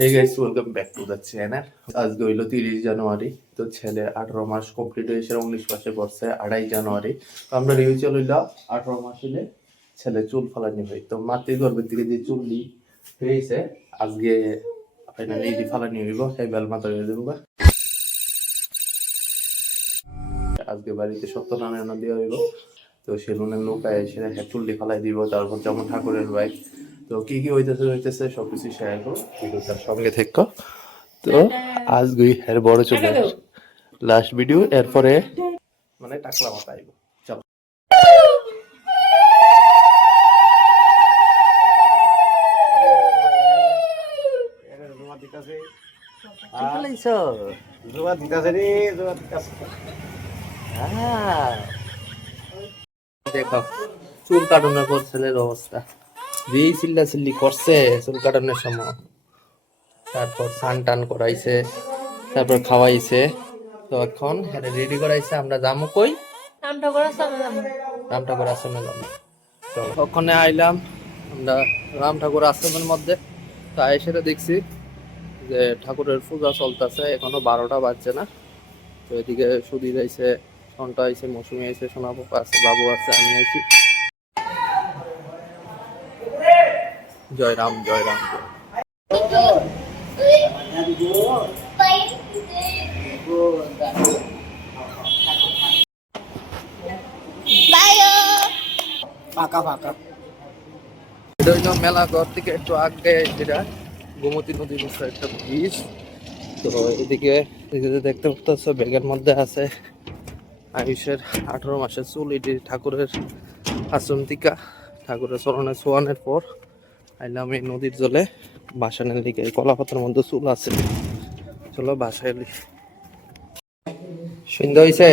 Hey guys, welcome back to the channel. আজকে হইলো 30 জানুয়ারি। তো ছেলে 18 মাস কমপ্লিট হয়েছে, 19 মাসে পড়ছে 2.5 জানুয়ারি। তো আমরা রিউচল হইলো 18 মাস হইলে ছেলে চুল ফালানি হয়। তো মাতৃগর্ভের থেকে যে চুলটি হয়েছে আজকে ফাইনালি এটি ফালানি হইব। এই বেল মাথা হয়ে দেবো। আজকে বাড়িতে সত্যনারায়ণ দেওয়া হইব। তো সেলুনের লোক এসে চুলটি ফালাই দিব, তারপর যেমন ঠাকুরের বাইক। তো কি কি হইতেছে সবকিছু শেয়ার করো, ভিডিওটার সঙ্গে থেকো। তো আজকে এর বড় চলে লাস্ট ভিডিও, এরপরে মানে টাকলা মাথা আইব। চলো দেখো চুল কাটানোর পর ছেলের অবস্থা, যেই চিল্লা চিল্লি করছে চুল কাটানোর সময়। তারপর স্নান টান করাইছে, তারপর খাওয়াইছে। তো এখন রেডি করাইছে, আমরা যাবো কই? রাম ঠাকুর আশ্রমে যাবো। চলো ওখানে আইলাম আমরা রাম ঠাকুর আশ্রমের মধ্যে। তো সেটা দেখছি যে ঠাকুরের পূজা চলতেছে, এখনো 12টা বাজছে না। তো এদিকে সুধীর আইছে, সন্টা আইছে, মৌসুমি আইছে, সোনাপা আছে, বাবু আছে, আমি আইছি। জয় রাম জয় রাম জয়। ফাঁকা ফাঁকা। এটা হইলো মেলা ঘর থেকে একটু আগে, যেটা গোমতী নদীর উপরে একটা ব্রিজ। তো এদিকে দেখতে পাচ্ছ ব্যাগের মধ্যে আছে আয়ুষের 18 মাসের চুল। এটি ঠাকুরের আশ্রম টিকা, ঠাকুরের চরণে ছোয়ানোর পর আইলাম এই নদীর জলে বাসানের দিকে। কলা পাতার মধ্যে চুল আছে। চলো বাসায় এলি। সুন্দর হয়েছে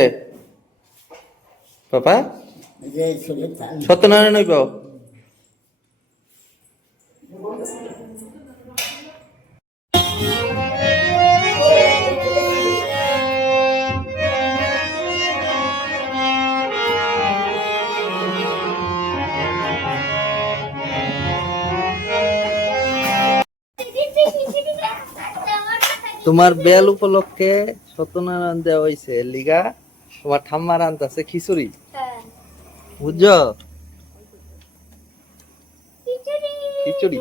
বাবা। সত্যনারায়ণ হইব। তোমার বেল উপলক্ষে সত্যনারায়ণ দেওয়া হয়েছে লিগা। তোমার ঠাম্মার আনতেছে খিচুড়ি, বুঝছো? খিচুড়ি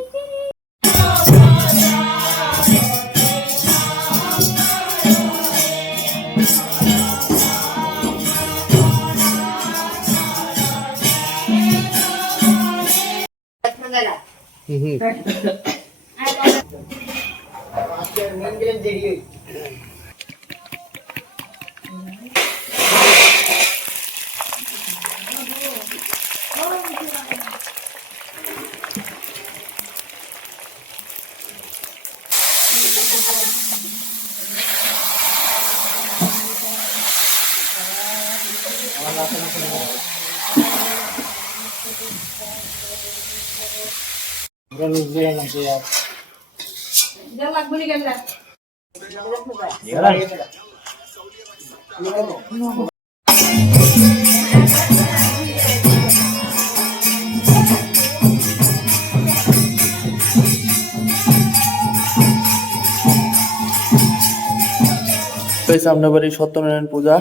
আমরা বাড়ি সত্যনারায়ণ পূজা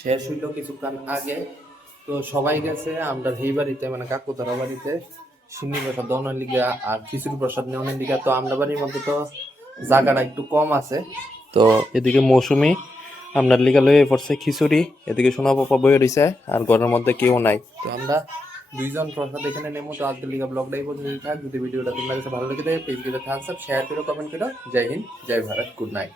শেষ হইলো কিছুক্ষণ আগে। তো সবাই গেছে আমরা এই বাড়িতে, মানে কাকুতারা বাড়িতে সিন্নি প্রসাদ দেওয়ার লিগা আর খিচুড়ি প্রসাদ নেওয়ার লিগা। তো আমরা বাড়ির মধ্যে তো জায়গাটা একটু কম আছে। তো এদিকে মৌসুমি আপনার লিগা লয়ে পড়ছে খিচুড়ি, এদিকে সোনা পাপা বয়ে রয়েছে, আর ঘরের মধ্যে কেউ নাই। তো আমরা দুইজন প্রসাদ এখানে নেবো। তো আজকের লিগা ব্লগটা এই পর্যন্ত থাক। যদি ভিডিওটা তোমার কাছে ভালো লেগে থাকে প্লিজ গিয়ে থামস আপ, শেয়ার করো, কমেন্ট করো। জয় হিন্দ, জয় ভারত, গুড নাইট।